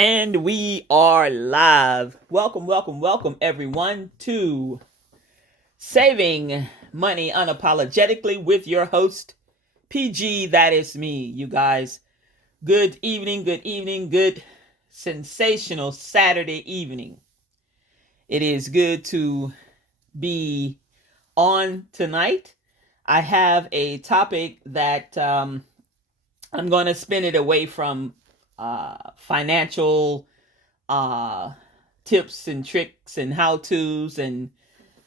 And we are live. Welcome, everyone, to Saving Money Unapologetically with your host, PG. That is me, you guys. Good evening, good sensational Saturday evening. It is good to be on tonight. I have a topic that I'm going to spin it away from financial uh, tips and tricks and how-tos, and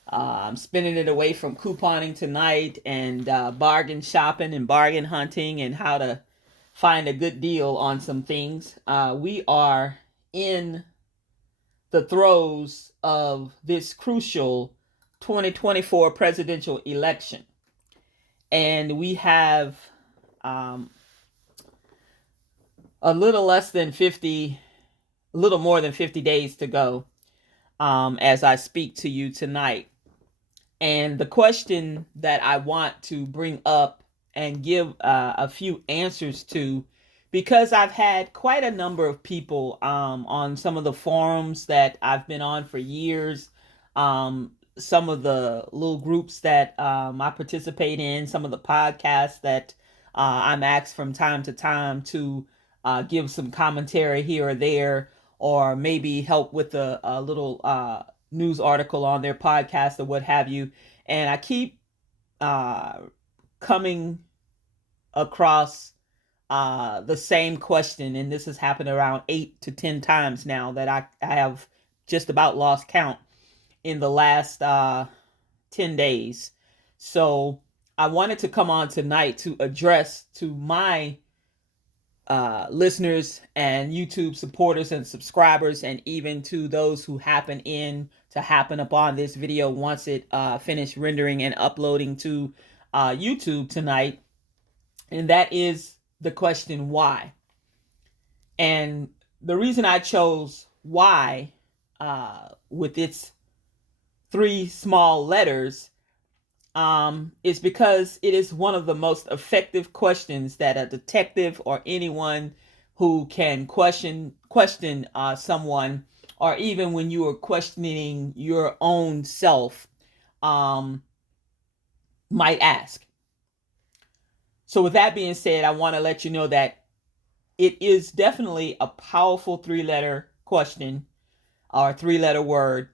I'm spinning it away from couponing tonight and bargain shopping and bargain hunting and how to find a good deal on some things. We are in the throes of this crucial 2024 presidential election, and we have um, a little more than 50 days to go as I speak to you tonight. And the question that I want to bring up and give a few answers to, because I've had quite a number of people on some of the forums that I've been on for years, some of the little groups that I participate in, some of the podcasts that I'm asked from time to time to give some commentary here or there, or maybe help with a little news article on their podcast or what have you. And I keep coming across the same question, and this has happened around 8 to 10 times now that I have just about lost count in the last 10 days. So I wanted to come on tonight to address to my listeners and YouTube supporters and subscribers, and even to those who happen upon this video once it finished rendering and uploading to YouTube tonight. And that is the question, why? And the reason I chose why with its 3 small letters is because it is one of the most effective questions that a detective or anyone who can question someone, or even when you are questioning your own self, might ask. So with that being said, I want to let you know that it is definitely a powerful 3-letter question or 3-letter word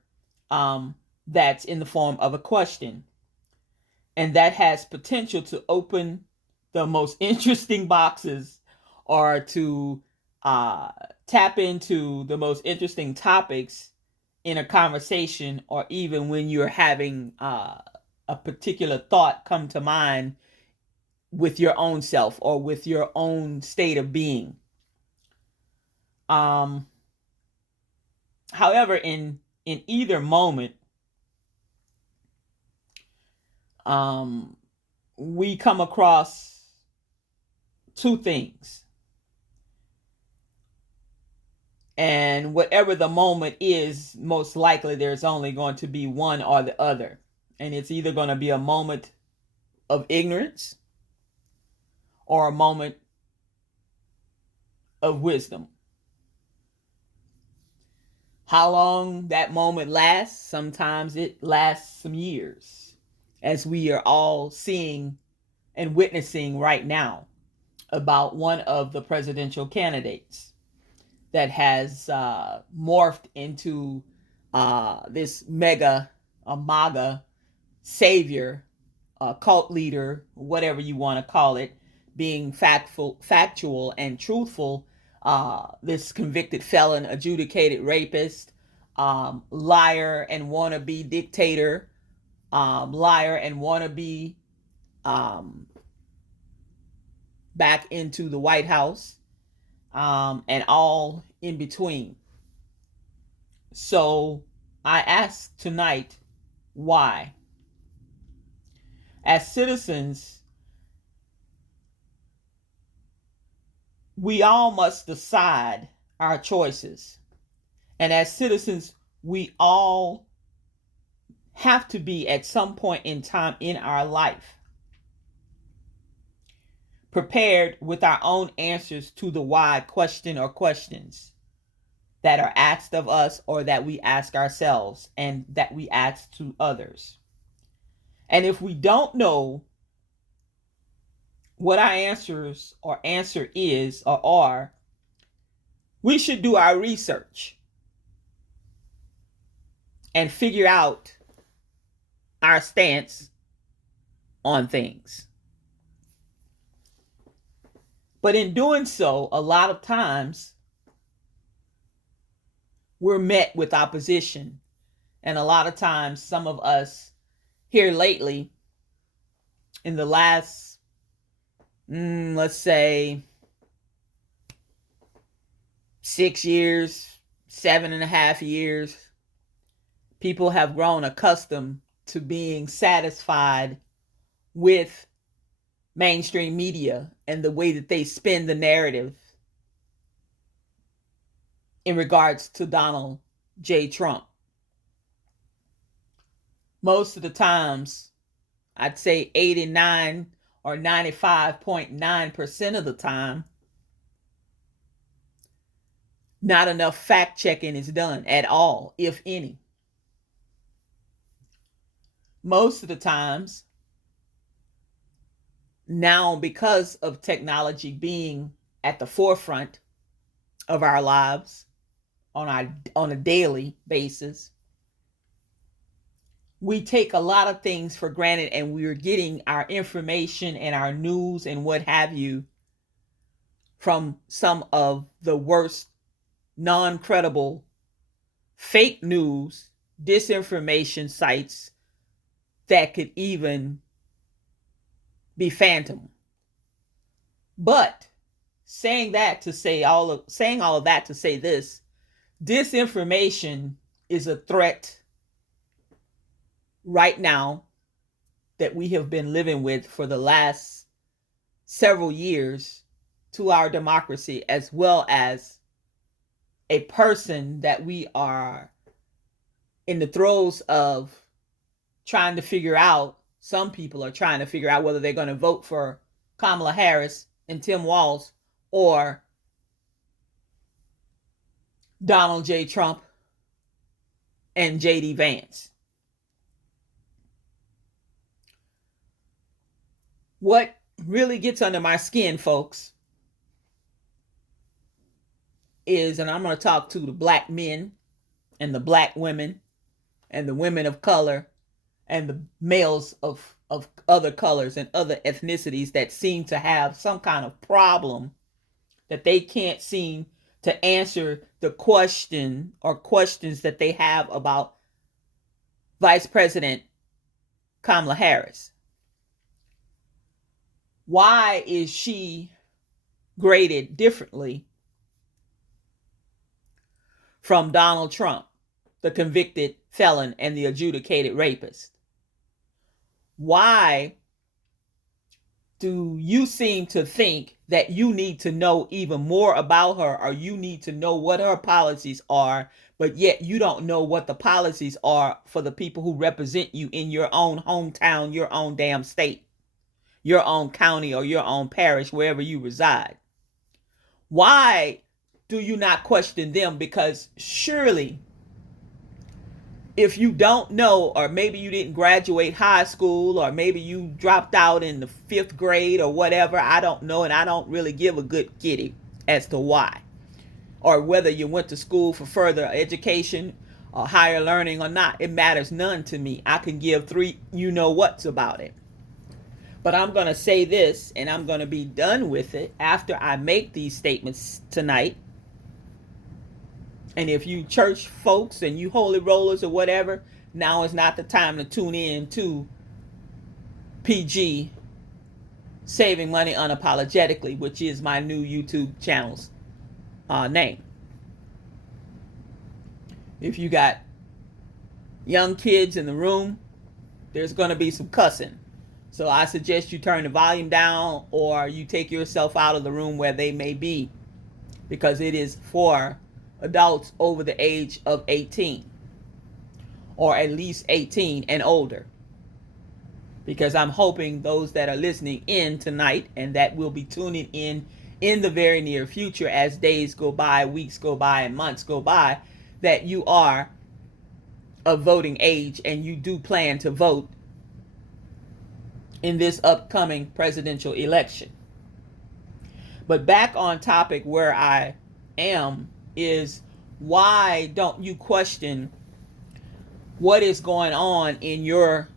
that's in the form of a question. And that has potential to open the most interesting boxes, or to tap into the most interesting topics in a conversation, or even when you're having a particular thought come to mind with your own self or with your own state of being. However, in either moment, we come across 2 things. And whatever the moment is, most likely there's only going to be one or the other. And it's either going to be a moment of ignorance or a moment of wisdom. How long that moment lasts, sometimes it lasts some years, as we are all seeing and witnessing right now about one of the presidential candidates that has morphed into this MAGA savior, cult leader, whatever you want to call it, being factual and truthful. This convicted felon, adjudicated rapist, liar and wannabe dictator, liar and wannabe back into the White House, and all in between. So I ask tonight, why? As citizens, we all must decide our choices. And as citizens, we all have to be, at some point in time in our life, prepared with our own answers to the why question or questions. that are asked of us or that we ask ourselves and that we ask to others. And if we don't know what our answers or answer is or are, we should do our research and figure out our stance on things. But in doing so, a lot of times we're met with opposition. And a lot of times, some of us here lately, in the last, let's say, 6 years, 7.5 years, people have grown accustomed to being satisfied with mainstream media and the way that they spin the narrative in regards to Donald J. Trump. Most of the times, I'd say 89 or 95.9% of the time, not enough fact checking is done at all, if any. Most of the times, now because of technology being at the forefront of our lives on a daily basis, we take a lot of things for granted, and we're getting our information and our news and what have you from some of the worst non-credible fake news, disinformation sites that could even be phantom. But saying all of that to say this, disinformation is a threat right now that we have been living with for the last several years to our democracy, as well as a person that we are in the throes of trying to figure out. Some people are trying to figure out whether they're going to vote for Kamala Harris and Tim Walz or Donald J. Trump and J.D. Vance. What really gets under my skin, folks, is, and I'm going to talk to the black men and the black women and the women of color and the males of other colors and other ethnicities that seem to have some kind of problem that they can't seem to answer the question or questions that they have about Vice President Kamala Harris. Why is she graded differently from Donald Trump, the convicted felon and the adjudicated rapist? Why do you seem to think that you need to know even more about her, or you need to know what her policies are, but yet you don't know what the policies are for the people who represent you in your own hometown, your own damn state, your own county, or your own parish, wherever you reside? Why do you not question them? Because surely, if you don't know, or maybe you didn't graduate high school, or maybe you dropped out in the 5th grade or whatever, I don't know, and I don't really give a good kitty as to why. Or whether you went to school for further education or higher learning or not, it matters none to me. I can give 3 you-know-whats about it. But I'm going to say this, and I'm going to be done with it after I make these statements tonight. And if you church folks and you holy rollers or whatever, now is not the time to tune in to PG Saving Money Unapologetically, which is my new YouTube channel's name. If you got young kids in the room, there's going to be some cussing. So I suggest you turn the volume down, or you take yourself out of the room where they may be, because it is for adults over the age of 18, or at least 18 and older. Because I'm hoping those that are listening in tonight and that will be tuning in in the very near future, as days go by, weeks go by, and months go by, that you are of voting age and you do plan to vote in this upcoming presidential election. But back on topic, where I am is, why don't you question what is going on in your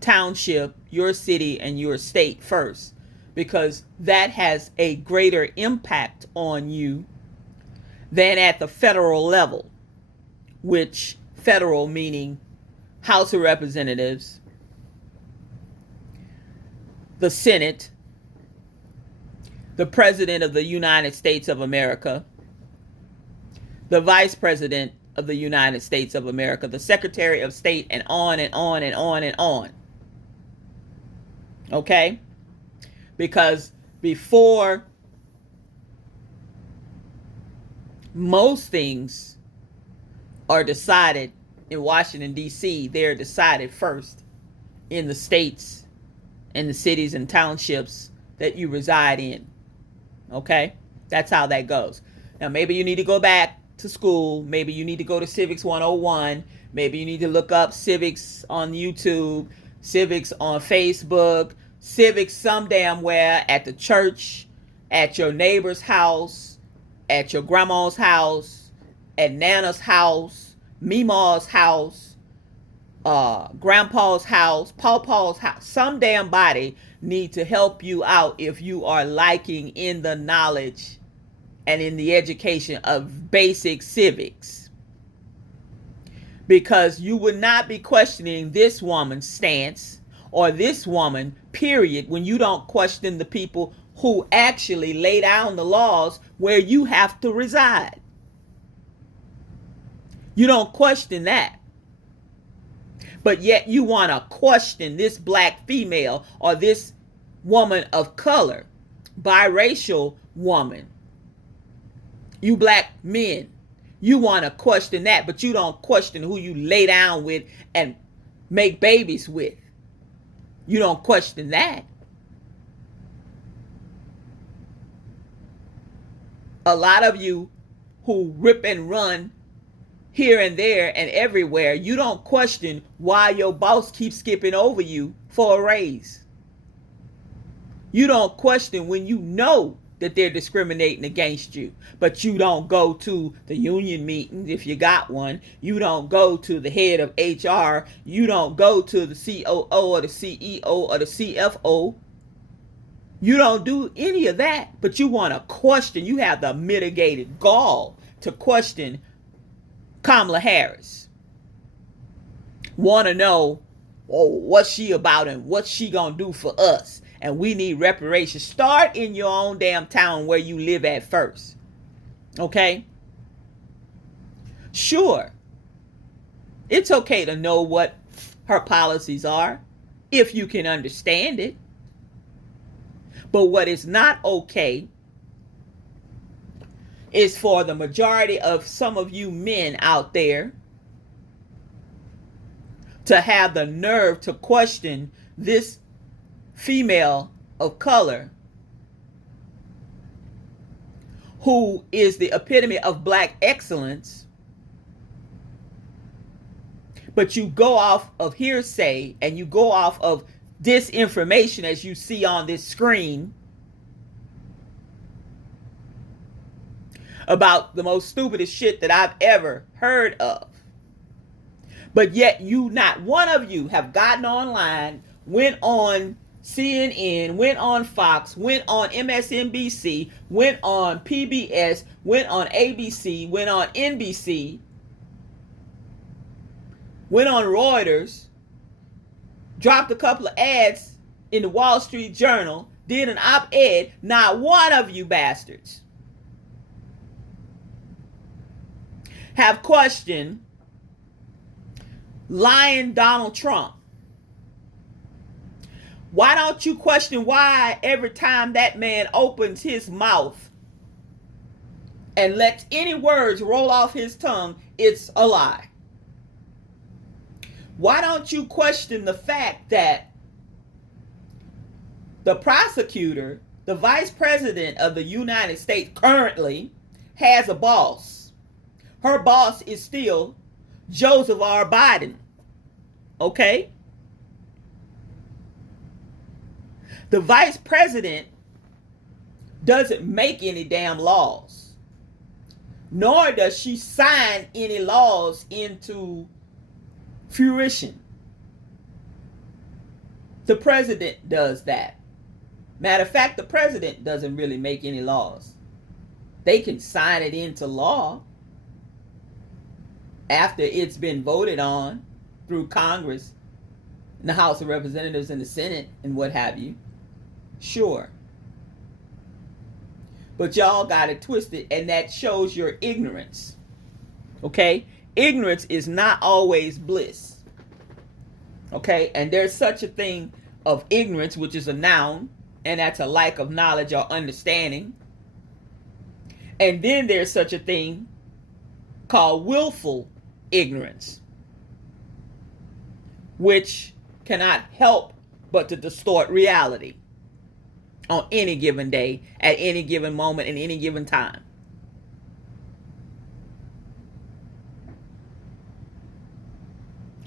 township, your city, and your state first? Because that has a greater impact on you than at the federal level, which federal meaning House of Representatives, the Senate, the President of the United States of America, the Vice President of the United States of America, the Secretary of State, and on and on and on and on. Okay? Because before most things are decided in Washington, D.C., they're decided first in the states and the cities and townships that you reside in. Okay? That's how that goes. Now, maybe you need to go back to school. Maybe you need to go to Civics 101. Maybe you need to look up civics on YouTube, civics on Facebook, civics some damn where at the church, at your neighbor's house, at your grandma's house, at Nana's house, Meemaw's house, Grandpa's house, Pawpaw's house. Some damn body need to help you out if you are lacking in the knowledge and in the education of basic civics. Because you would not be questioning this woman's stance or this woman, period, when you don't question the people who actually lay down the laws where you have to reside. You don't question that. But yet you want to question this black female or this woman of color, biracial woman. You black men, you want to question that, but you don't question who you lay down with and make babies with. You don't question that. A lot of you who rip and run here and there and everywhere, you don't question why your boss keeps skipping over you for a raise. You don't question when you know that they're discriminating against you, but you don't go to the union meetings if you got one. You don't go to the head of HR. You don't go to the COO or the CEO or the CFO. You don't do any of that, but you want to question. You have the mitigated gall to question Kamala Harris. Want to know, oh, what's she about and what's she gonna do for us? And we need reparations. Start in your own damn town where you live at first. Okay? Sure. It's okay to know what her policies are if you can understand it. But what is not okay is for the majority of some of you men out there to have the nerve to question this female of color who is the epitome of black excellence, but you go off of hearsay and you go off of disinformation as you see on this screen about the most stupidest shit that I've ever heard of. But yet you, not one of you, have gotten online, went on CNN, went on Fox, went on MSNBC, went on PBS, went on ABC, went on NBC, went on Reuters, dropped a couple of ads in the Wall Street Journal, did an op-ed. Not one of you bastards have questioned lying Donald Trump. Why don't you question why every time that man opens his mouth and lets any words roll off his tongue, it's a lie? Why don't you question the fact that the prosecutor The vice president of the United States currently has a boss. Her boss is still Joseph R. Biden. Okay? The vice president doesn't make any damn laws, nor does she sign any laws into fruition. The president does that. Matter of fact, the president doesn't really make any laws. They can sign it into law after it's been voted on through Congress, in the House of Representatives and the Senate and what have you. Sure. But y'all got it twisted, and that shows your ignorance. Okay? Ignorance is not always bliss. Okay? And there's such a thing of ignorance, which is a noun, and that's a lack of knowledge or understanding. And then there's such a thing called willful ignorance, which cannot help but to distort reality on any given day, at any given moment, in any given time.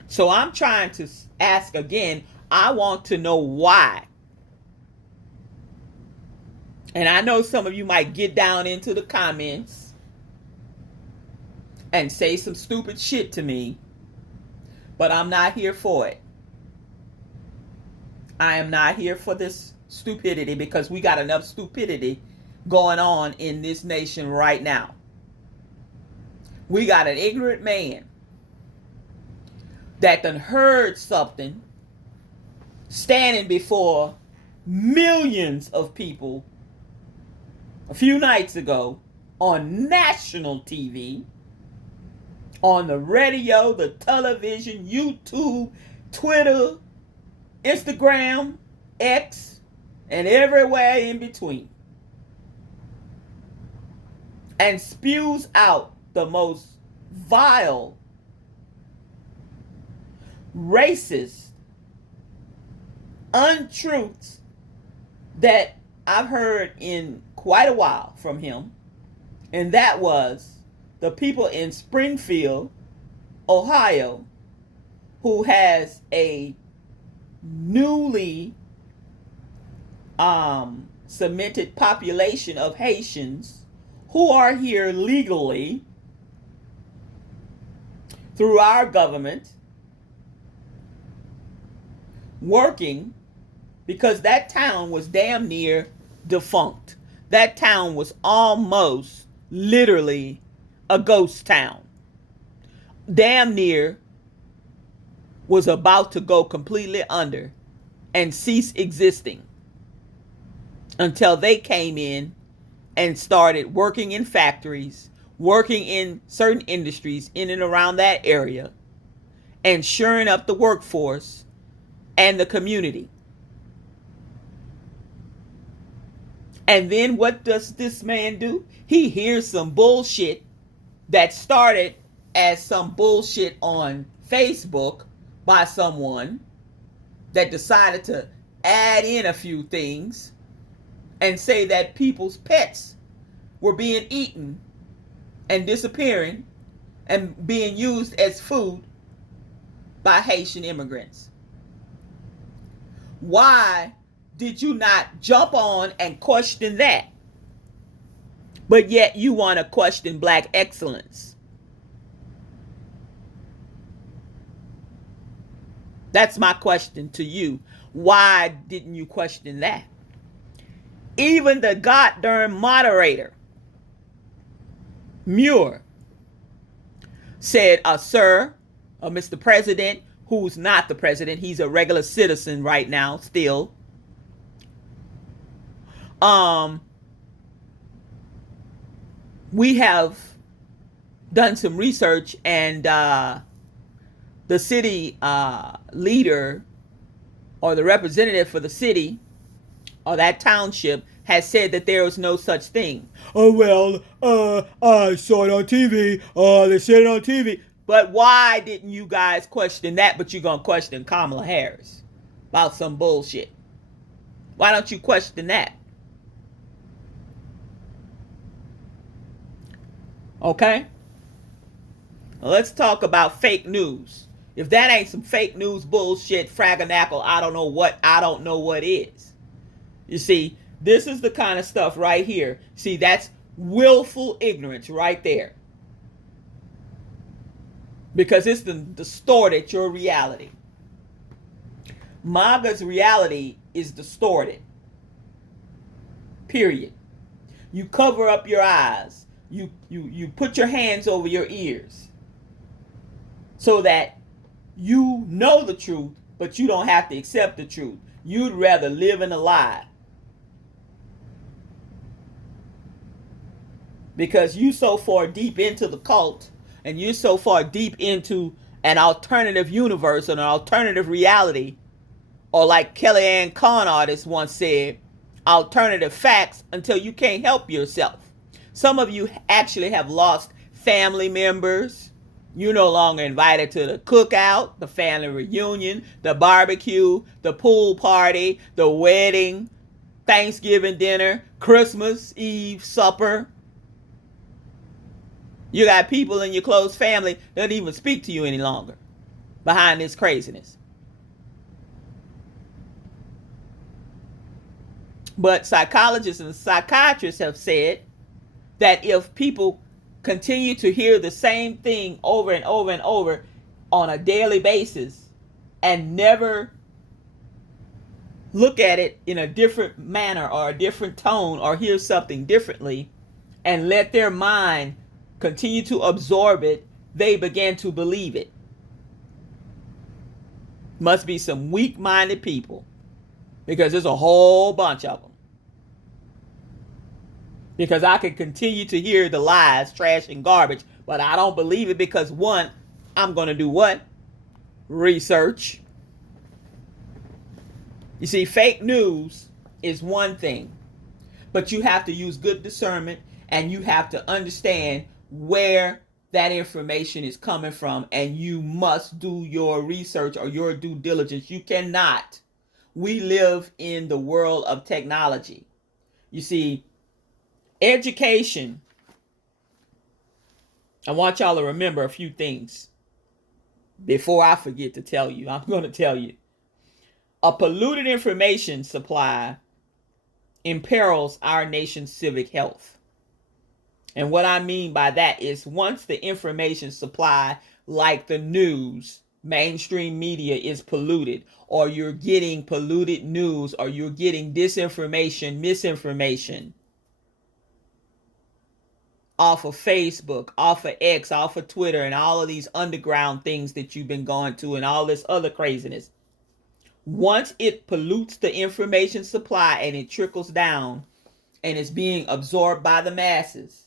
So I'm trying to ask again, I want to know why. And I know some of you might get down into the comments and say some stupid shit to me, but I'm not here for it. I am not here for this stupidity, because we got enough stupidity going on in this nation right now. We got an ignorant man that done heard something standing before millions of people a few nights ago on national TV, on the radio, the television, YouTube, Twitter, Instagram, X, and everywhere in between, and spews out the most vile, racist untruths that I've heard in quite a while from him. And that was the people in Springfield, Ohio, who has a newly cemented population of Haitians who are here legally through our government, working, because that town was damn near defunct. That town was almost literally a ghost town. Damn near was about to go completely under and cease existing until they came in and started working in factories, working in certain industries in and around that area, and shoring up the workforce and the community. And then what does this man do? He hears some bullshit that started as some bullshit on Facebook by someone that decided to add in a few things and say that people's pets were being eaten and disappearing and being used as food by Haitian immigrants. Why did you not jump on and question that? But yet you want to question black excellence. That's my question to you. Why didn't you question that? Even the goddamn moderator, Muir, said, sir, Mr. President, who's not the president, he's a regular citizen right now still. We have done some research, and the city leader or the representative for the city or that township has said that there is no such thing. Oh, well, I saw it on TV. They said it on TV. But why didn't you guys question that, but you're going to question Kamala Harris about some bullshit? Why don't you question that? Okay? Let's talk about fake news. If that ain't some fake news bullshit, fraganackle, I don't know what is. You see, this is the kind of stuff right here. See, that's willful ignorance right there. Because it's distorted your reality. MAGA's reality is distorted. Period. You cover up your eyes. You put your hands over your ears so that you know the truth, but you don't have to accept the truth. You'd rather live in a lie. Because you so far deep into the cult and you're so far deep into an alternative universe or an alternative reality, or like Kellyanne Con artist once said, alternative facts until you can't help yourself. Some of you actually have lost family members. You're no longer invited to the cookout, the family reunion, the barbecue, the pool party, the wedding, Thanksgiving dinner, Christmas Eve supper. You got people in your close family that don't even speak to you any longer behind this craziness. But psychologists and psychiatrists have said that if people continue to hear the same thing over and over and over on a daily basis and never look at it in a different manner or a different tone or hear something differently and let their mind continue to absorb it, they begin to believe it. Must be some weak-minded people, because there's a whole bunch of them. Because I can continue to hear the lies, trash, and garbage, but I don't believe it because, one, I'm going to do what? Research. You see, fake news is one thing, but you have to use good discernment and you have to understand where that information is coming from, and you must do your research or your due diligence. You cannot. We live in the world of technology. You see, education, I want y'all to remember a few things before I forget to tell you. I'm going to tell you. A polluted information supply imperils our nation's civic health. And what I mean by that is, once the information supply, like the news, mainstream media, is polluted, or you're getting polluted news, or you're getting disinformation, misinformation off of Facebook, off of X, off of Twitter, and all of these underground things that you've been going to, and all this other craziness. Once it pollutes the information supply and it trickles down and it's being absorbed by the masses,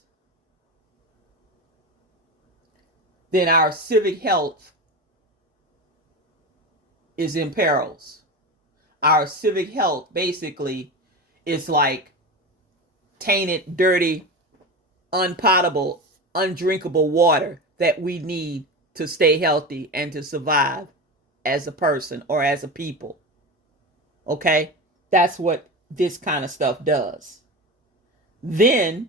then our civic health is in perils. Our civic health basically is like tainted, dirty, unpotable, undrinkable water that we need to stay healthy and to survive as a person or as a people. Okay? That's what this kind of stuff does. Then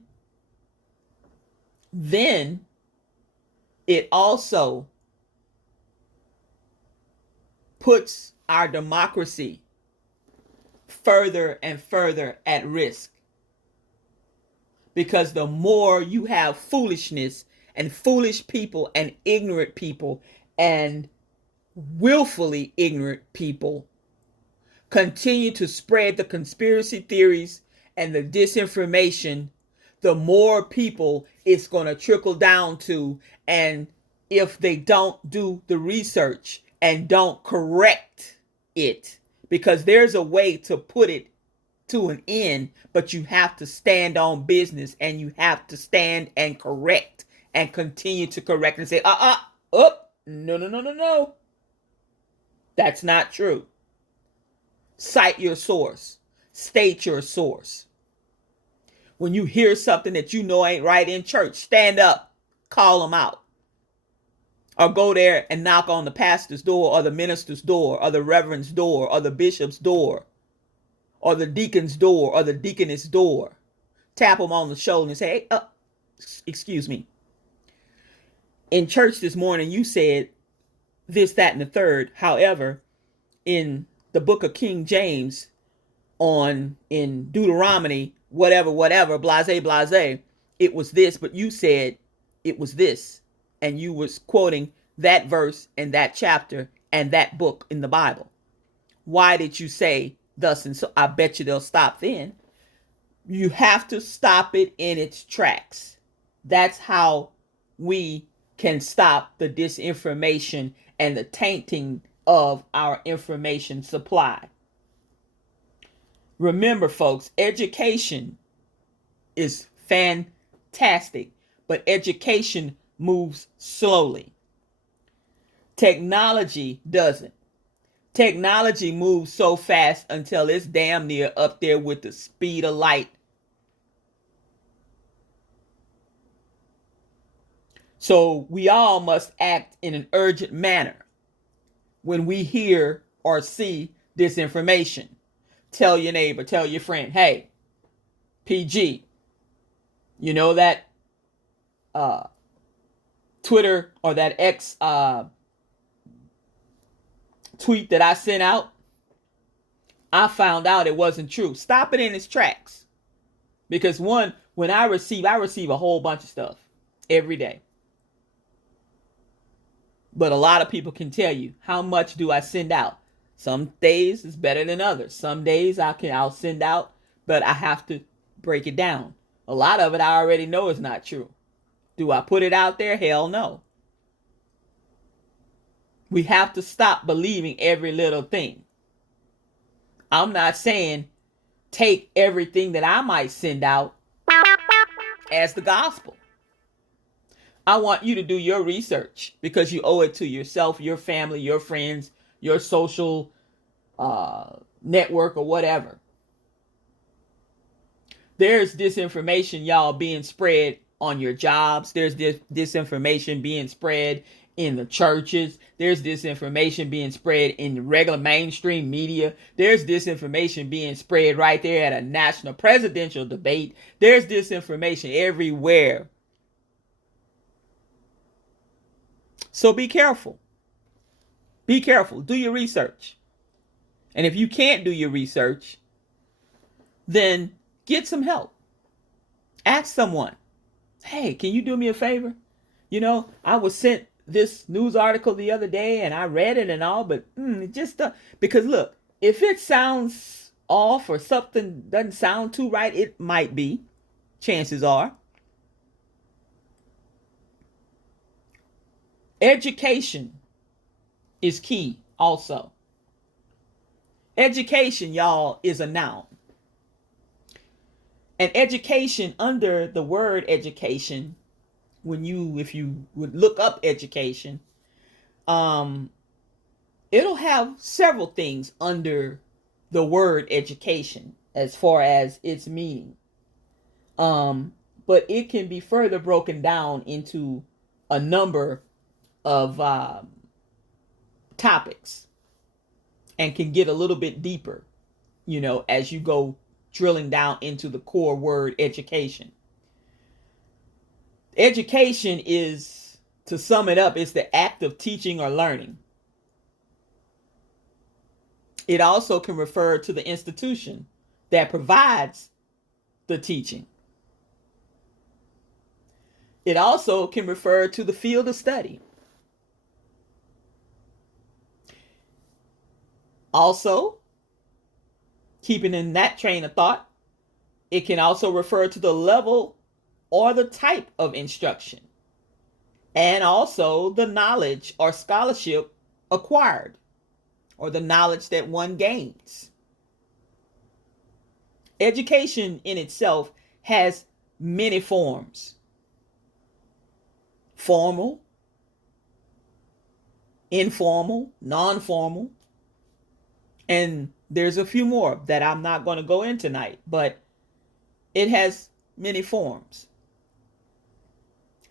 it also puts our democracy further and further at risk. Because the more you have foolishness and foolish people and ignorant people and willfully ignorant people continue to spread the conspiracy theories and the disinformation, the more people it's going to trickle down to. And if they don't do the research and don't correct it, because there's a way to put it to an end, but you have to stand on business and you have to stand and correct and continue to correct and say, no. That's not true. Cite your source. State your source. When you hear something that you know ain't right in church, stand up, call them out. Or go there and knock on the pastor's door or the minister's door or the reverend's door or the bishop's door or the deacon's door or the deaconess door. Tap them on the shoulder and say, hey, excuse me. In church this morning, you said this, that, and the third. However, in the book of King James, in Deuteronomy, whatever, blase, it was this, but you said it was this. And you was quoting that verse and that chapter and that book in the Bible. Why did you say thus and so? I bet you they'll stop then. You have to stop it in its tracks. That's how we can stop the disinformation and the tainting of our information supply. Remember, folks, education is fantastic, but education moves slowly. Technology doesn't. Technology moves so fast until it's damn near up there with the speed of light. So we all must act in an urgent manner when we hear or see disinformation. Tell your neighbor, tell your friend, hey, PG, you know that Twitter or that X tweet that I sent out? I found out it wasn't true. Stop it in its tracks. Because when I receive a whole bunch of stuff every day. But a lot of people can tell you, how much do I send out? Some days is better than others. Some days I'll send out, but I have to break it down. A lot of it I already know is not true. Do I put it out there? Hell no. We have to stop believing every little thing. I'm not saying take everything that I might send out as the gospel. I want you to do your research because you owe it to yourself, your family, your friends, your social network or whatever. There's disinformation, y'all, being spread on your jobs. There's disinformation being spread in the churches. There's disinformation being spread in the regular mainstream media. There's disinformation being spread right there at a national presidential debate. There's disinformation everywhere. So be careful. Be careful. Do your research. And if you can't do your research, then get some help. Ask someone, hey, can you do me a favor? You know, I was sent this news article the other day and I read it and all, but it just because look, if it sounds off or something doesn't sound too right, it might be. Chances are. Education is key also. Education, y'all, is a noun. And education, under the word education, if you would look up education, it'll have several things under the word education as far as its meaning. But it can be further broken down into a number of topics and can get a little bit deeper, as you go drilling down into the core word education. Education is, to sum it up, it's the act of teaching or learning. It also can refer to the institution that provides the teaching. It also can refer to the field of study. Also, keeping in that train of thought, it can also refer to the level or the type of instruction, and also the knowledge or scholarship acquired, or the knowledge that one gains. Education in itself has many forms: formal, informal, non-formal, and there's a few more that I'm not going to go in tonight, but it has many forms.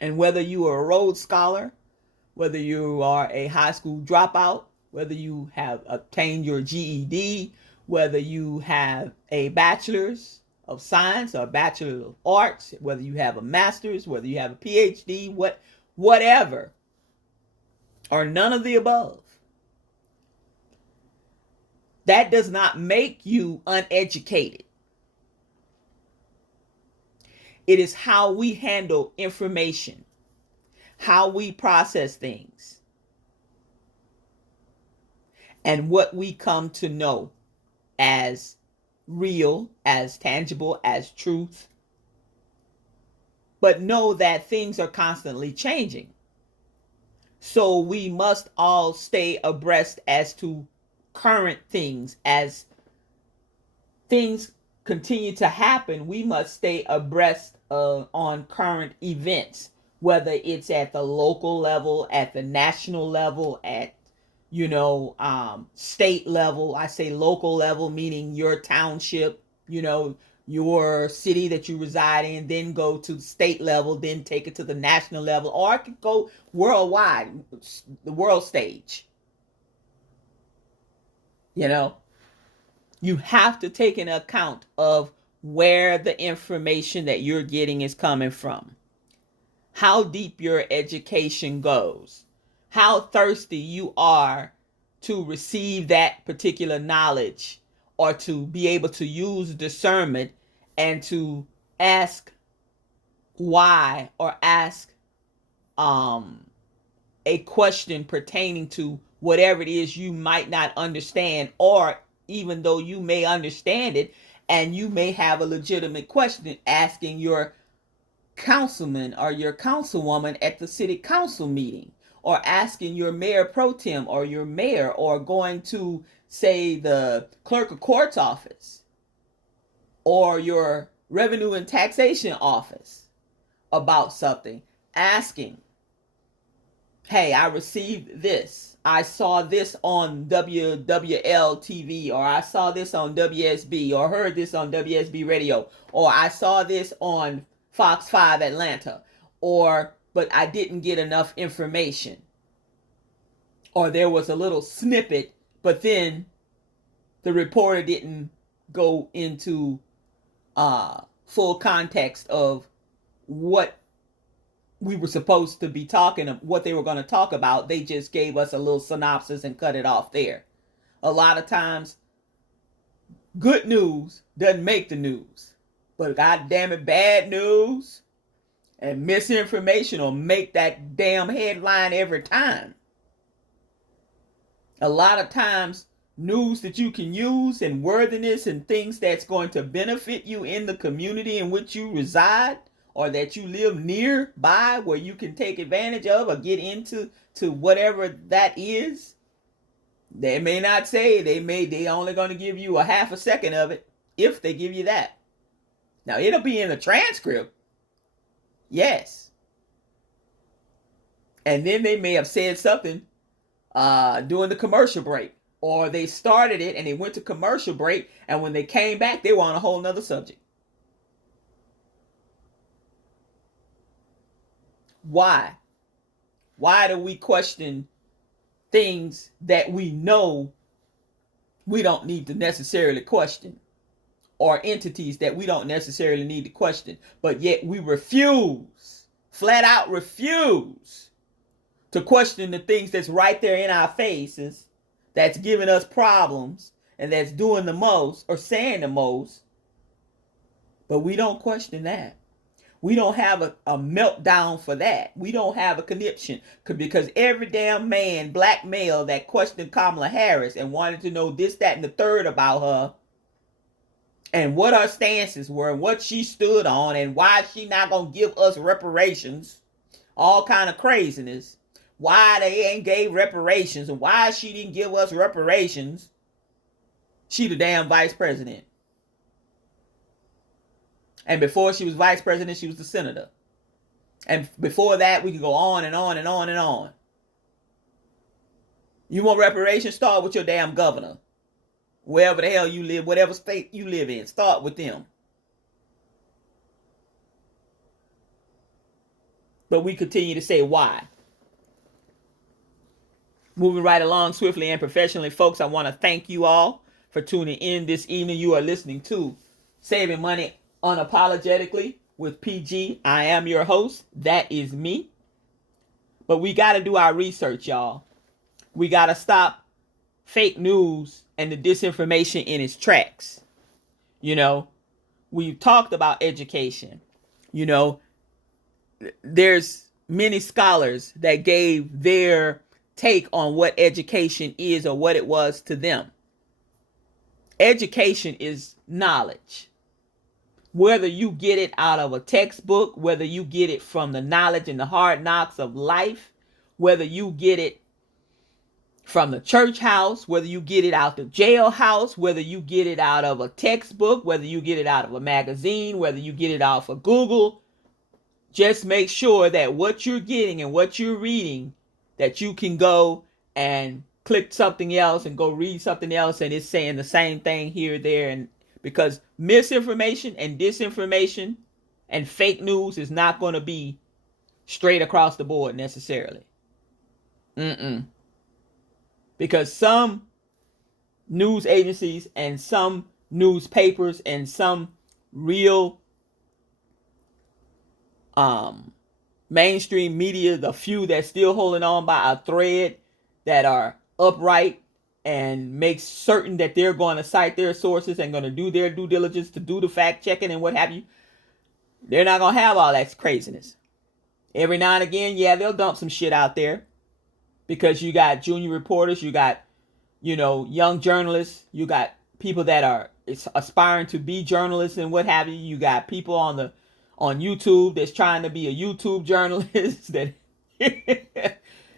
And whether you are a Rhodes Scholar, whether you are a high school dropout, whether you have obtained your GED, whether you have a bachelor's of science or a bachelor of arts, whether you have a master's, whether you have a PhD, whatever, or none of the above. That does not make you uneducated. It is how we handle information, how we process things, and what we come to know as real, as tangible, as truth. But know that things are constantly changing. So we must all stay abreast as to current things. As things continue to happen, we must stay abreast on current events, whether it's at the local level, at the national level, at state level. I say local level, meaning your township, your city that you reside in, then go to the state level, then take it to the national level, or it could go worldwide, the world stage. You have to take into account of where the information that you're getting is coming from, how deep your education goes, how thirsty you are to receive that particular knowledge, or to be able to use discernment and to ask why, or ask a question pertaining to whatever it is you might not understand, or even though you may understand it and you may have a legitimate question, asking your councilman or your councilwoman at the city council meeting, or asking your mayor pro tem or your mayor, or going to, say, the clerk of court's office or your revenue and taxation office about something, asking, hey, I received this. I saw this on WWL TV, or I saw this on WSB, or heard this on WSB radio, or I saw this on Fox 5 Atlanta, but I didn't get enough information. Or there was a little snippet, but then the reporter didn't go into full context of what we were supposed to be talking of, what they were going to talk about. They just gave us a little synopsis and cut it off there. A lot of times, good news doesn't make the news, but God damn it, bad news and misinformation will make that damn headline every time. A lot of times, news that you can use and worthiness and things that's going to benefit you in the community in which you reside, or that you live nearby, where you can take advantage of or get into whatever that is. They may not say, they only going to give you a half a second of it, if they give you that. Now, it'll be in the transcript. Yes. And then they may have said something during the commercial break, or they started it and they went to commercial break, and when they came back, they were on a whole nother subject. Why? Why do we question things that we know we don't need to necessarily question, or entities that we don't necessarily need to question, but yet we refuse, flat out refuse, to question the things that's right there in our faces, that's giving us problems, and that's doing the most or saying the most, but we don't question that. We don't have a meltdown for that. We don't have a conniption, because every damn man, black male, that questioned Kamala Harris and wanted to know this, that, and the third about her, and what her stances were, and what she stood on, and why she not gonna give us reparations, all kind of craziness, why they ain't gave reparations, and why she didn't give us reparations. She the damn vice president. And before she was vice president, she was the senator. And before that, we could go on and on and on and on. You want reparations? Start with your damn governor. Wherever the hell you live, whatever state you live in, start with them. But we continue to say why. Moving right along swiftly and professionally, folks, I want to thank you all for tuning in this evening. You are listening to Saving Money Unapologetically with PG. I am your host. That is me. But we got to do our research, y'all. We got to stop fake news and the disinformation in its tracks. You know, we've talked about education. You know, there's many scholars that gave their take on what education is or what it was to them. Education is knowledge. Whether you get it out of a textbook, whether you get it from the knowledge and the hard knocks of life, whether you get it from the church house, whether you get it out the jailhouse, whether you get it out of a textbook, whether you get it out of a magazine, whether you get it off of Google, just make sure that what you're getting and what you're reading, that you can go and click something else and go read something else and it's saying the same thing here, there, and because misinformation and disinformation and fake news is not going to be straight across the board necessarily. Because some news agencies and some newspapers and some real mainstream media, the few that's still holding on by a thread, that are upright and make certain that they're going to cite their sources and going to do their due diligence to do the fact checking and what have you, they're not going to have all that craziness. Every now and again, yeah, they'll dump some shit out there because you got junior reporters, you got, you know, young journalists, you got people that are aspiring to be journalists and what have you. You got people on YouTube that's trying to be a YouTube journalist that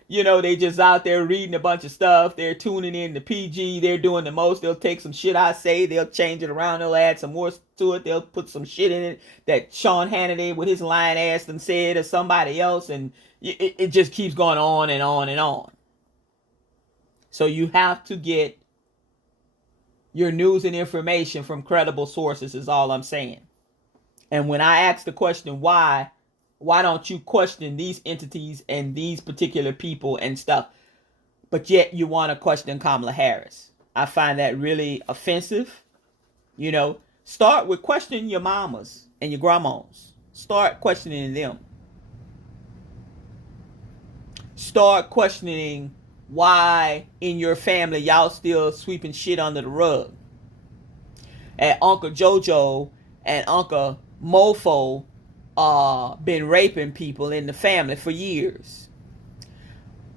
you know, they just out there reading a bunch of stuff. They're tuning in to PG. They're doing the most. They'll take some shit I say. They'll change it around. They'll add some more to it. They'll put some shit in it that Sean Hannity with his lying ass and said or somebody else. And it just keeps going on and on and on. So you have to get your news and information from credible sources is all I'm saying. And when I ask the question, why don't you question these entities and these particular people and stuff, but yet you want to question Kamala Harris? I find that really offensive. You know, start with questioning your mamas and your grandmas. Start questioning them. Start questioning why in your family y'all still sweeping shit under the rug. And Uncle Jojo and Uncle Mofo been raping people in the family for years.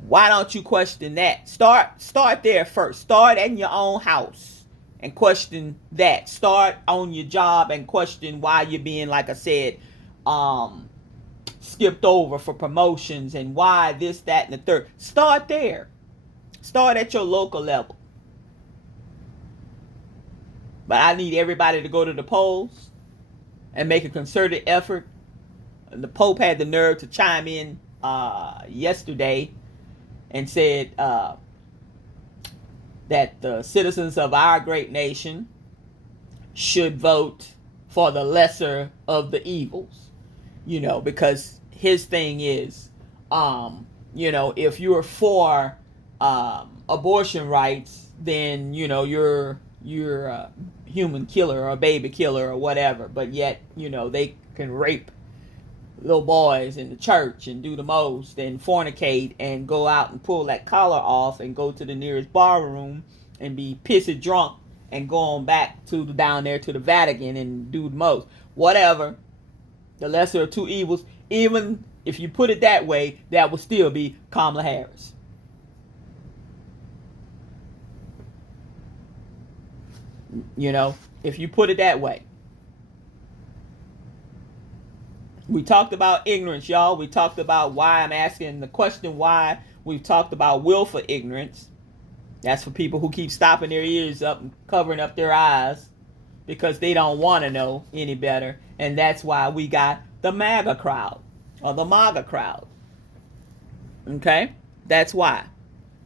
Why don't you question that? Start there first. Start in your own house and question that. Start on your job and question why you're being, like I said, skipped over for promotions and why this, that, and the third. Start there. Start at your local level. But I need everybody to go to the polls and make a concerted effort. The Pope had the nerve to chime in yesterday and said that the citizens of our great nation should vote for the lesser of the evils. You know, because his thing is, you know, if you're for abortion rights, then, you know, you're a human killer or a baby killer or whatever. But yet, you know, they can rape little boys in the church and do the most and fornicate and go out and pull that collar off and go to the nearest bar room and be pissy drunk and go on back to down there to the Vatican and do the most. Whatever. The lesser of two evils. Even if you put it that way, that would still be Kamala Harris. You know, if you put it that way. We talked about ignorance, y'all. We talked about why I'm asking the question why. We've talked about willful ignorance. That's for people who keep stopping their ears up and covering up their eyes because they don't want to know any better. And that's why we got the MAGA crowd or the MAGA crowd. Okay? That's why.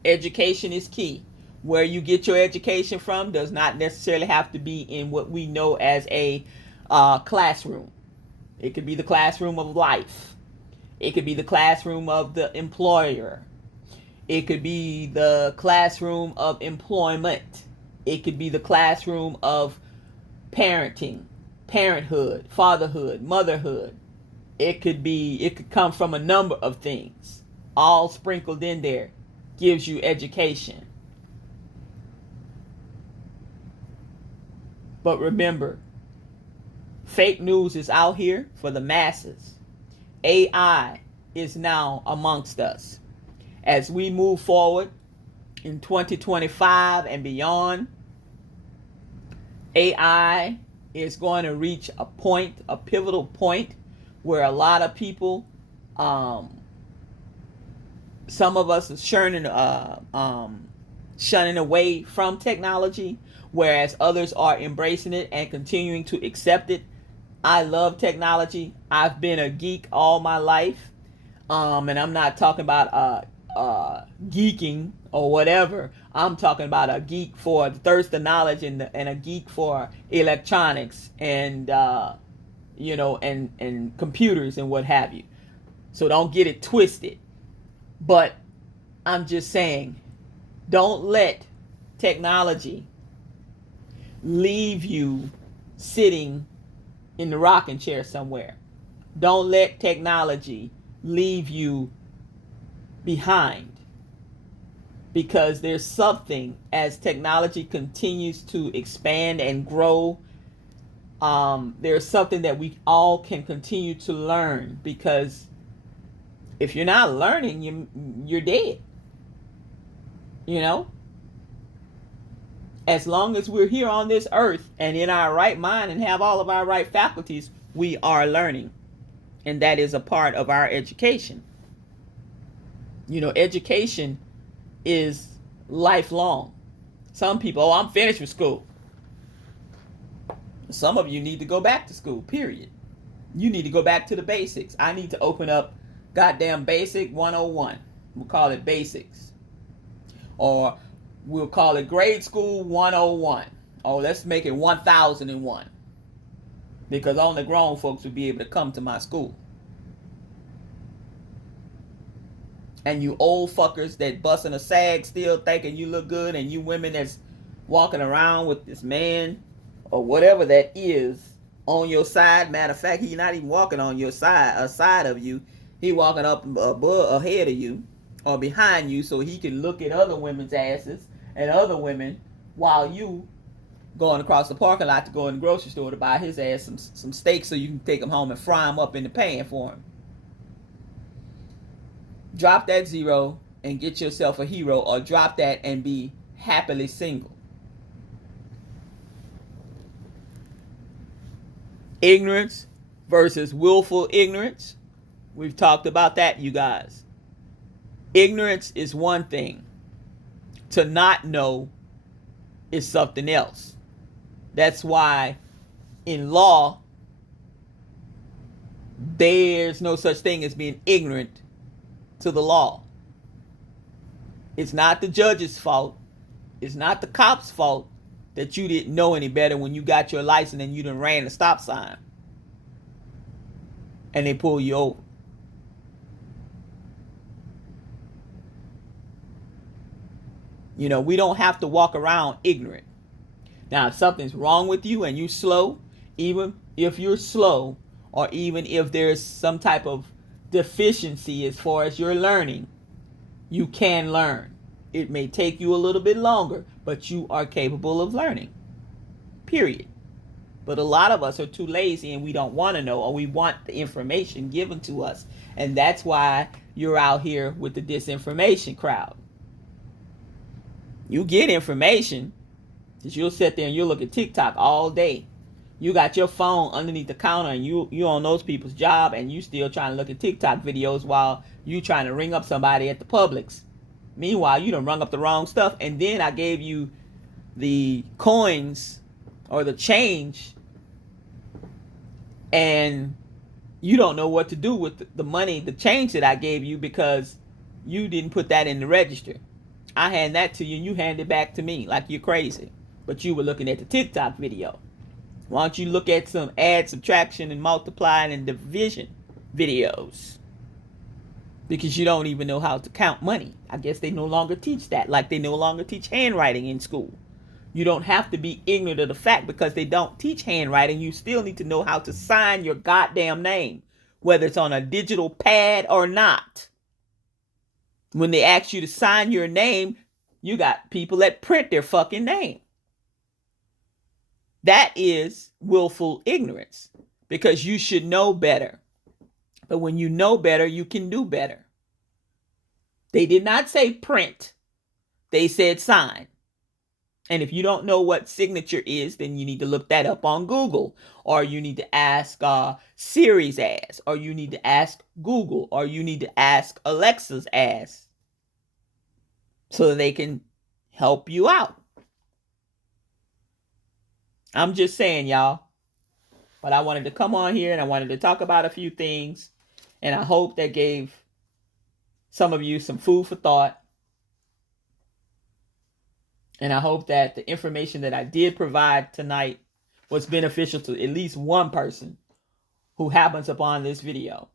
Education is key. Where you get your education from does not necessarily have to be in what we know as a classroom. It could be the classroom of life. It could be the classroom of the employer. It could be the classroom of employment. It could be the classroom of parenting, parenthood, fatherhood, motherhood. It could come from a number of things. all sprinkled in there, gives you education. But remember, fake news is out here for the masses. AI is now amongst us. As we move forward in 2025 and beyond, AI is going to reach a point, a pivotal point, where a lot of people, some of us are shunning away from technology, whereas others are embracing it and continuing to accept it. I love technology. I've been a geek all my life, and I'm not talking about geeking or whatever. I'm talking about a geek for the thirst of knowledge, and a geek for electronics and and computers and what have you. So don't get it twisted. But I'm just saying, don't let technology leave you sitting in the rocking chair somewhere. Don't let technology leave you behind, because there's something, as technology continues to expand and grow, there's something that we all can continue to learn, because if you're not learning, you're dead. As long as we're here on this earth and in our right mind and have all of our right faculties, we are learning. And that is a part of our education. Education is lifelong. Some people, I'm finished with school. Some of you need to go back to school, period. You need to go back to the basics. I need to open up goddamn Basic 101. We'll call it basics. Or we'll call it grade school 101. Oh, let's make it 1001. Because only grown folks will be able to come to my school. And you old fuckers that busting a sag still thinking you look good, and you women that's walking around with this man or whatever that is on your side. Matter of fact, he's not even walking on your side, a side of you. He walking up above, ahead of you or behind you, so he can look at other women's asses and other women while you going across the parking lot to go in the grocery store to buy his ass some steaks so you can take them home and fry them up in the pan for him. Drop that zero and get yourself a hero, or drop that and be happily single. Ignorance versus willful ignorance. We've talked about that, you guys. Ignorance is one thing. To not know is something else. That's why in law, there's no such thing as being ignorant to the law. It's not the judge's fault. It's not the cop's fault that you didn't know any better when you got your license and you done ran the stop sign and they pull you over. We don't have to walk around ignorant. Now, if something's wrong with you and you're slow, even if you're slow, or even if there's some type of deficiency as far as your learning, you can learn. It may take you a little bit longer, but you are capable of learning. Period. But a lot of us are too lazy and we don't want to know, or we want the information given to us. And that's why you're out here with the disinformation crowd. You get information, because you'll sit there and you'll look at TikTok all day. You got your phone underneath the counter and you on those people's job, and you still trying to look at TikTok videos while you trying to ring up somebody at the Publix. Meanwhile, you done rung up the wrong stuff, and then I gave you the coins or the change, and you don't know what to do with the money, the change that I gave you, because you didn't put that in the register. I hand that to you and you hand it back to me like you're crazy. But you were looking at the TikTok video. Why don't you look at some add, subtraction, and multiplying and division videos? Because you don't even know how to count money. I guess they no longer teach that, like they no longer teach handwriting in school. You don't have to be ignorant of the fact because they don't teach handwriting. You still need to know how to sign your goddamn name, whether it's on a digital pad or not. When they ask you to sign your name, you got people that print their fucking name. That is willful ignorance, because you should know better. But when you know better, you can do better. They did not say print. They said sign. And if you don't know what signature is, then you need to look that up on Google, or you need to ask Siri's ass, or you need to ask Google, or you need to ask Alexa's ass, so that they can help you out. I'm just saying, y'all. But I wanted to come on here and I wanted to talk about a few things, and I hope that gave some of you some food for thought. And I hope that the information that I did provide tonight was beneficial to at least one person who happens upon this video.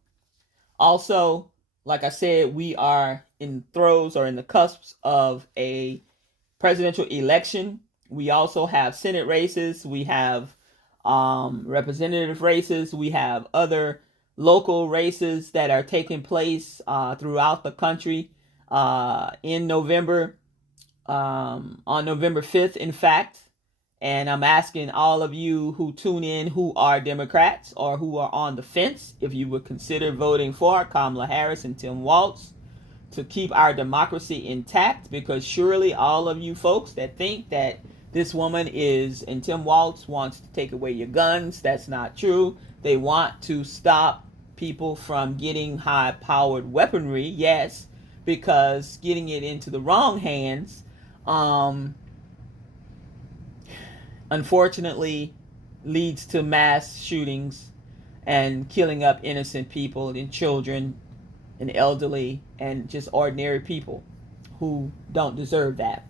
Also, like I said, we are in throes or in the cusps of a presidential election. We also have Senate races. We have representative races. We have other local races that are taking place throughout the country in November. On November 5th, in fact. And I'm asking all of you who tune in who are Democrats or who are on the fence, if you would consider voting for Kamala Harris and Tim Walz to keep our democracy intact, because surely all of you folks that think that this woman is, and Tim Walz wants to take away your guns, that's not true. They want to stop people from getting high-powered weaponry, yes, because getting it into the wrong hands unfortunately leads to mass shootings and killing up innocent people and children and elderly and just ordinary people who don't deserve that.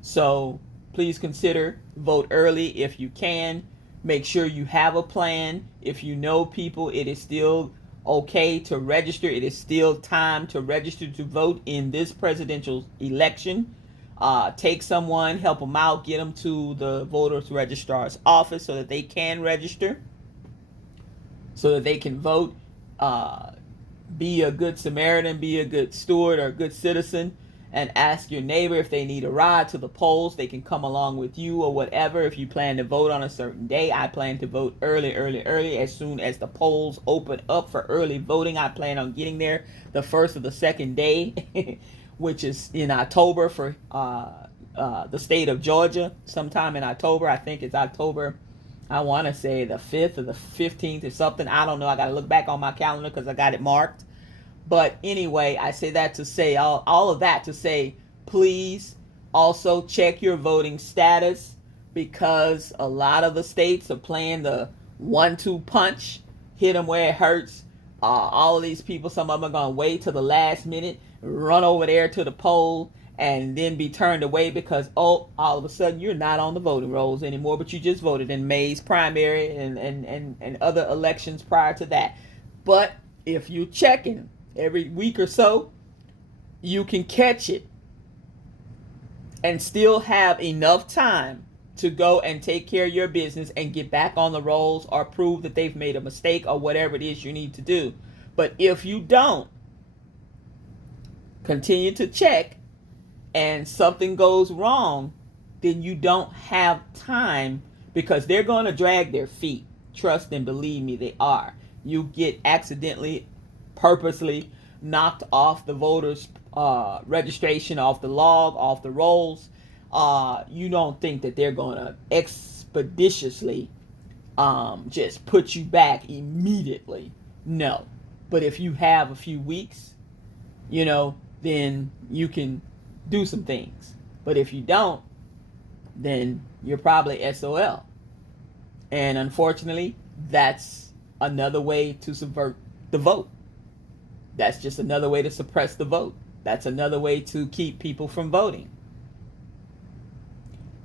So please consider vote early if you can. Make sure you have a plan. If you know people, it is still okay to register. It is still time to register to vote in this presidential election. Take someone, help them out, get them to the voters registrar's office so that they can register, so that they can vote. Be a good Samaritan, be a good steward or a good citizen, and ask your neighbor if they need a ride to the polls. They can come along with you or whatever. If you plan to vote on a certain day, I plan to vote early. As soon as the polls open up for early voting, I plan on getting there the first or the second day, which is in October for the state of Georgia. Sometime in October, I think it's October, I want to say the 5th or the 15th or something. I don't know. I got to look back on my calendar because I got it marked. But anyway, I say that to say, all of that to say, please also check your voting status, because a lot of the states are playing the 1-2 punch, hit them where it hurts. All of these people, some of them are going to wait till the last minute, run over there to the poll, and then be turned away because, all of a sudden you're not on the voting rolls anymore, but you just voted in May's primary and other elections prior to that. But if you're checking every week or so, you can catch it and still have enough time to go and take care of your business and get back on the rolls or prove that they've made a mistake or whatever it is you need to do. But if you don't, continue to check and something goes wrong, then you don't have time, because they're going to drag their feet. Trust and believe me, they are. You get accidentally, purposely knocked off the voters registration, off the log, off the rolls. You don't think that they're going to expeditiously just put you back immediately. No. But if you have a few weeks, then you can do some things. But if you don't, then you're probably SOL. And unfortunately, that's another way to subvert the vote. That's just another way to suppress the vote. That's another way to keep people from voting.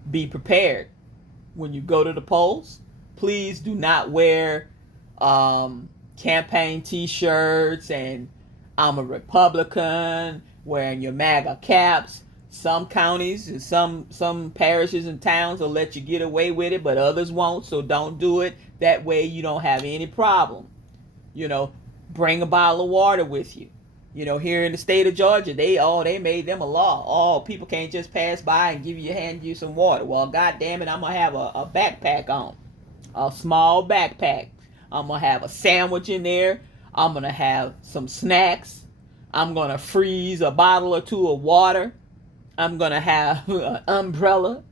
Be prepared when you go to the polls. Please do not wear campaign t-shirts and I'm a Republican, wearing your MAGA caps. Some counties and some parishes and towns will let you get away with it, but others won't, so don't do it. That way you don't have any problem. Bring a bottle of water with you. Here in the state of Georgia, they made them a law. Oh, people can't just pass by and hand you some water. Well, god damn it, I'm gonna have a backpack on. A small backpack. I'm gonna have a sandwich in there. I'm gonna have some snacks. I'm gonna freeze a bottle or two of water. I'm gonna have an umbrella.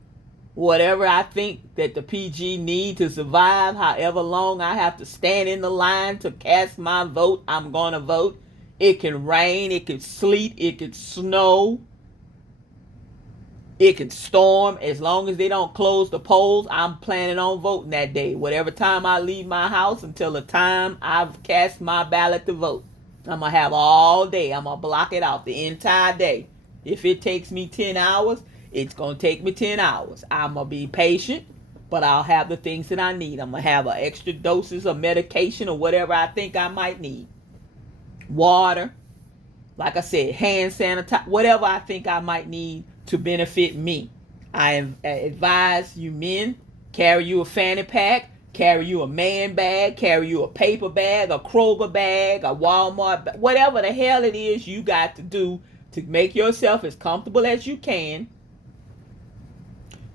Whatever I think that the PG need to survive, however long I have to stand in the line to cast my vote, I'm gonna vote. It can rain, it can sleet, it can snow, it can storm. As long as they don't close the polls, I'm planning on voting that day. Whatever time I leave my house until the time I've cast my ballot to vote. I'm going to have all day. I'm going to block it out the entire day. If it takes me 10 hours, it's going to take me 10 hours. I'm going to be patient, but I'll have the things that I need. I'm going to have an extra doses of medication or whatever I think I might need. Water, like I said, hand sanitizer, whatever I think I might need to benefit me. I advise you men, carry you a fanny pack, carry you a man bag, carry you a paper bag, a Kroger bag, a Walmart bag, whatever the hell it is you got to do to make yourself as comfortable as you can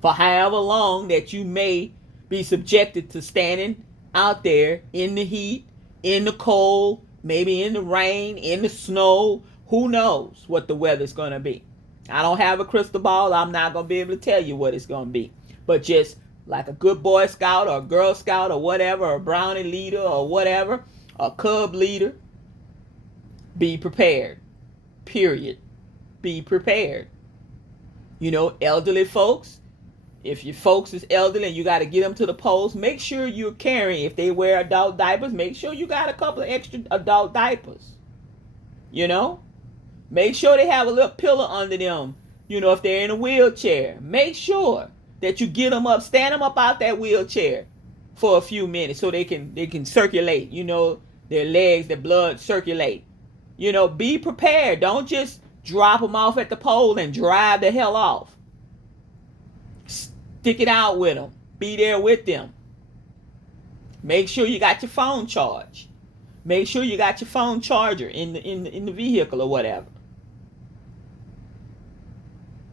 for however long that you may be subjected to standing out there in the heat, in the cold, maybe in the rain, in the snow. Who knows what the weather's going to be? I don't have a crystal ball. I'm not going to be able to tell you what it's going to be. But just like a good Boy Scout or a Girl Scout or whatever, or a Brownie leader or whatever, a Cub leader, be prepared. Period. Be prepared. Elderly folks, if your folks is elderly and you got to get them to the polls, make sure you're carrying, if they wear adult diapers, make sure you got a couple of extra adult diapers. Make sure they have a little pillow under them. If they're in a wheelchair, make sure that you get them up, stand them up out that wheelchair for a few minutes so they can circulate, their legs, their blood circulate. Be prepared. Don't just drop them off at the poll and drive the hell off. Stick it out with them. Be there with them. Make sure you got your phone charged. Make sure you got your phone charger in the vehicle or whatever.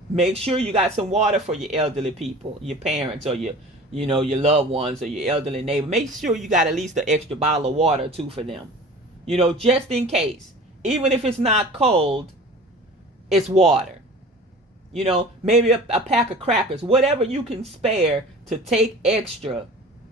Make sure you got some water for your elderly people, your parents or your loved ones or your elderly neighbor. Make sure you got at least an extra bottle of water or two for them. Just in case. Even if it's not cold, it's water. Maybe a pack of crackers, whatever you can spare to take extra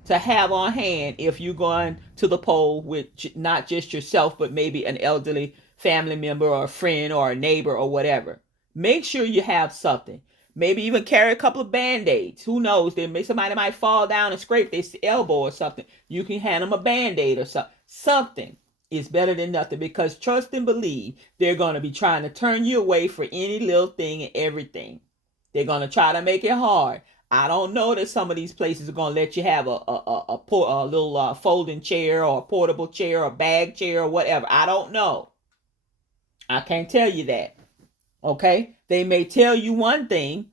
to have on hand if you're going to the poll with not just yourself, but maybe an elderly family member or a friend or a neighbor or whatever. Make sure you have something. Maybe even carry a couple of Band-Aids. Who knows? Somebody might fall down and scrape their elbow or something. You can hand them a Band-Aid or something. Something is better than nothing, because trust and believe they're going to be trying to turn you away for any little thing and everything. They're going to try to make it hard. I don't know that some of these places are going to let you have a little folding chair or a portable chair or bag chair or whatever. I don't know. I can't tell you that. Okay? They may tell you one thing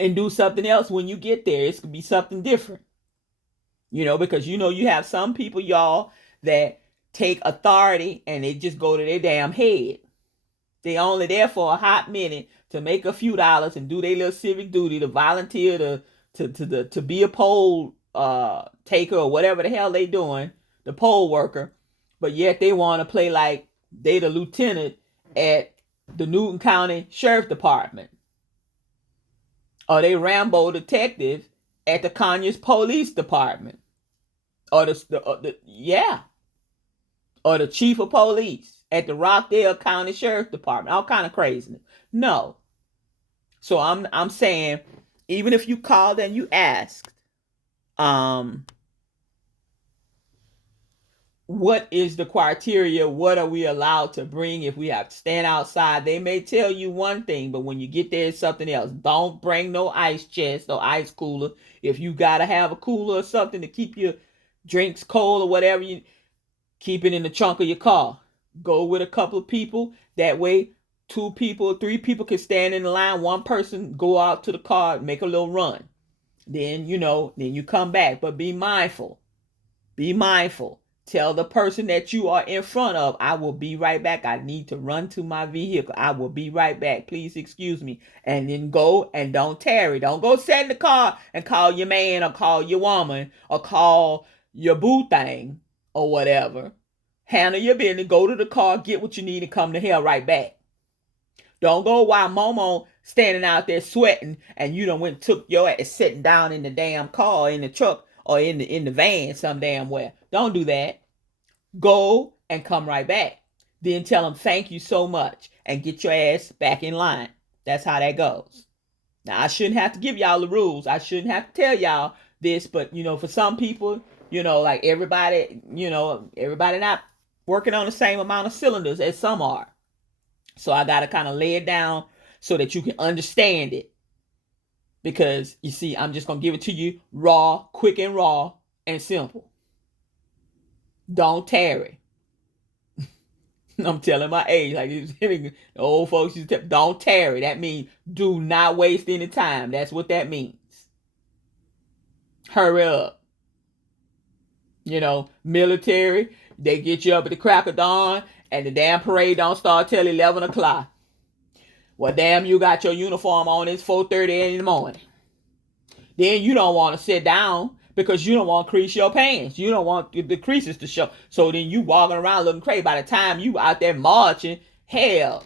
and do something else when you get there. It's going to be something different. Because you have some people, y'all, that take authority and they just go to their damn head. They only there for a hot minute to make a few dollars and do their little civic duty, to volunteer to be a poll taker or whatever the hell they doing, the poll worker. But yet they want to play like they the lieutenant at the Newton County Sheriff Department, or they Rambo detective at the Conyers Police Department, or the chief of police at the Rockdale County Sheriff Department. All kind of craziness. No. So I'm saying, even if you called and you asked, what is the criteria? What are we allowed to bring if we have to stand outside? They may tell you one thing, but when you get there, it's something else. Don't bring no ice chest or ice cooler. If you got to have a cooler or something to keep your drinks cold or whatever, you keep it in the trunk of your car. Go with a couple of people. That way, 2 people, 3 people can stand in the line. One person go out to the car, make a little run. Then you come back. But be mindful. Be mindful. Tell the person that you are in front of, I will be right back. I need to run to my vehicle. I will be right back. Please excuse me. And then go and don't tarry. Don't go sit in the car and call your man or call your woman or call your boo thing or whatever. Handle your business. Go to the car, get what you need, and come the hell right back. Don't go while Momo standing out there sweating and you done went and took your ass sitting down in the damn car, in the truck, or in the van some damn where. Don't do that. Go and come right back. Then tell them thank you so much and get your ass back in line. That's how that goes. Now, I shouldn't have to give y'all the rules. I shouldn't have to tell y'all this, but, for some people, like everybody, everybody not working on the same amount of cylinders as some are. So I got to kind of lay it down so that you can understand it. Because, you see, I'm just going to give it to you raw, quick and raw, and simple. Don't tarry. I'm telling my age, like the old folks used to tell, don't tarry. That means do not waste any time. That's what that means. Hurry up. Military, they get you up at the crack of dawn and the damn parade don't start till 11 o'clock. Well, damn, you got your uniform on. It's 4:30 in the morning. Then you don't want to sit down because you don't want to crease your pants. You don't want the creases to show. So then you walking around looking crazy. By the time you out there marching, hell,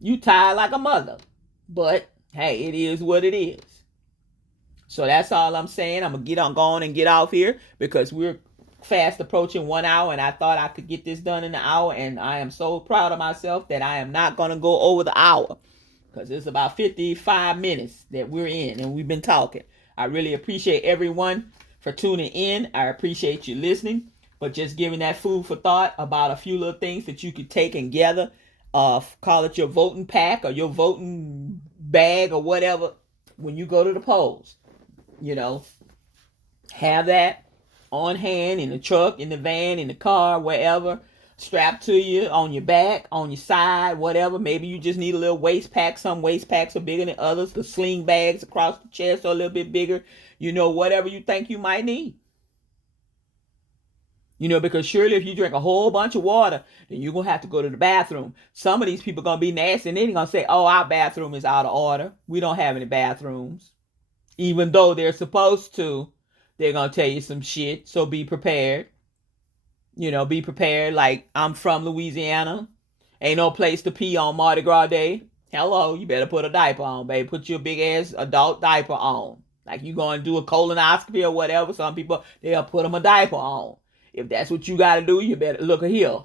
you tired like a mother. But, hey, it is what it is. So that's all I'm saying. I'm going to go on and get off here because we're fast approaching 1 hour and I thought I could get this done in an hour. And I am so proud of myself that I am not going to go over the hour because it's about 55 minutes that we're in and we've been talking. I really appreciate everyone for tuning in. I appreciate you listening, but just giving that food for thought about a few little things that you could take and gather. Call it your voting pack or your voting bag or whatever when you go to the polls. Have that on hand in the truck, in the van, in the car, wherever. Strapped to you, on your back, on your side, whatever. Maybe you just need a little waist pack. Some waist packs are bigger than others. The sling bags across the chest are a little bit bigger. Whatever you think you might need. Because surely if you drink a whole bunch of water, then you're going to have to go to the bathroom. Some of these people are going to be nasty and they're going to say, oh, our bathroom is out of order. We don't have any bathrooms. Even though they're supposed to, they're going to tell you some shit. So be prepared. Be prepared. Like, I'm from Louisiana. Ain't no place to pee on Mardi Gras Day. Hello, you better put a diaper on, baby. Put your big ass adult diaper on. Like you going to do a colonoscopy or whatever. Some people, they'll put them a diaper on. If that's what you got to do, you better look here.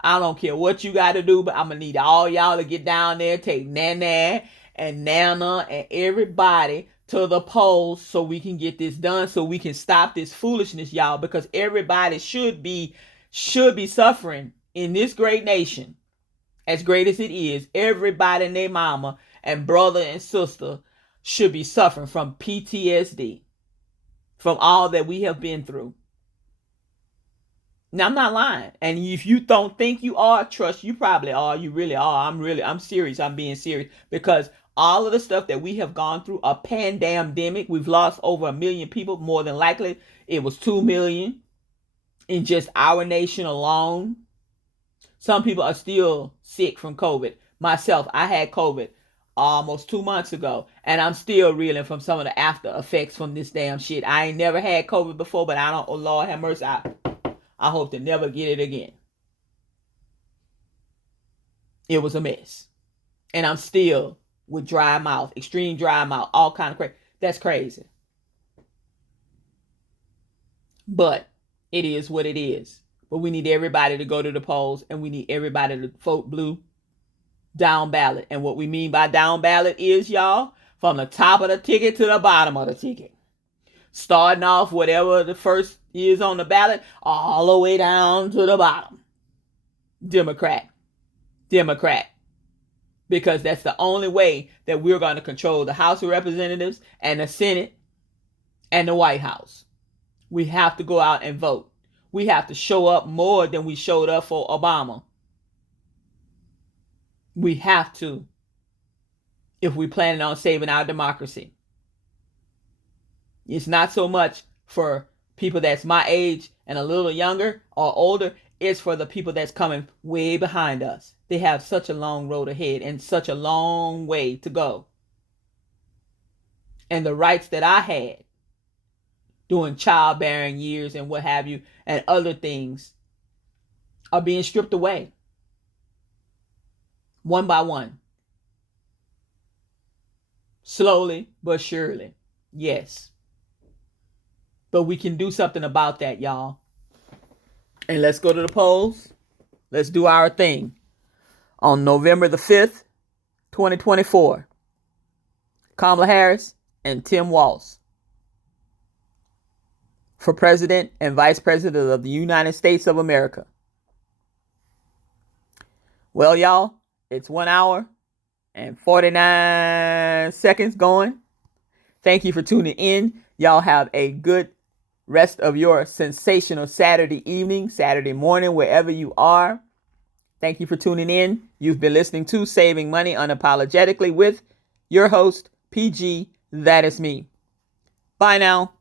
I don't care what you got to do, but I'm going to need all y'all to get down there, take Nana and Nana and everybody to the polls so we can get this done, so we can stop this foolishness, y'all, because everybody should be suffering in this great nation. As great as it is, everybody and their mama and brother and sister should be suffering from PTSD, from all that we have been through. Now, I'm not lying. And if you don't think you are, trust, you probably are. You really are. I'm serious. I'm being serious. Because all of the stuff that we have gone through, a pandemic, we've lost over 1 million people. More than likely, it was 2 million in just our nation alone. Some people are still sick from COVID. Myself, I had COVID almost 2 months ago. And I'm still reeling from some of the after effects from this damn shit. I ain't never had COVID before, but oh Lord have mercy, I hope to never get it again. It was a mess. And I'm still with dry mouth, extreme dry mouth, all kind of crazy. That's crazy. But it is what it is. But we need everybody to go to the polls and we need everybody to vote blue down ballot. And what we mean by down ballot is, y'all, from the top of the ticket to the bottom of the ticket. Starting off whatever the first is on the ballot, all the way down to the bottom. Democrat. Because that's the only way that we're going to control the House of Representatives and the Senate and the White House. We have to go out and vote. We have to show up more than we showed up for Obama. We have to, if we're planning on saving our democracy. It's not so much for people that's my age and a little younger or older. It's for the people that's coming way behind us. They have such a long road ahead and such a long way to go. And the rights that I had during childbearing years and what have you and other things are being stripped away one by one. Slowly but surely. Yes. But we can do something about that, y'all. And let's go to the polls. Let's do our thing. On November the 5th, 2024, Kamala Harris and Tim Walz for President and Vice President of the United States of America. Well, y'all, it's 1 hour and 49 seconds going. Thank you for tuning in. Y'all have a good rest of your sensational Saturday evening, Saturday morning, wherever you are. Thank you for tuning in. You've been listening to Saving Money Unapologetically with your host, PG. That is me. Bye now.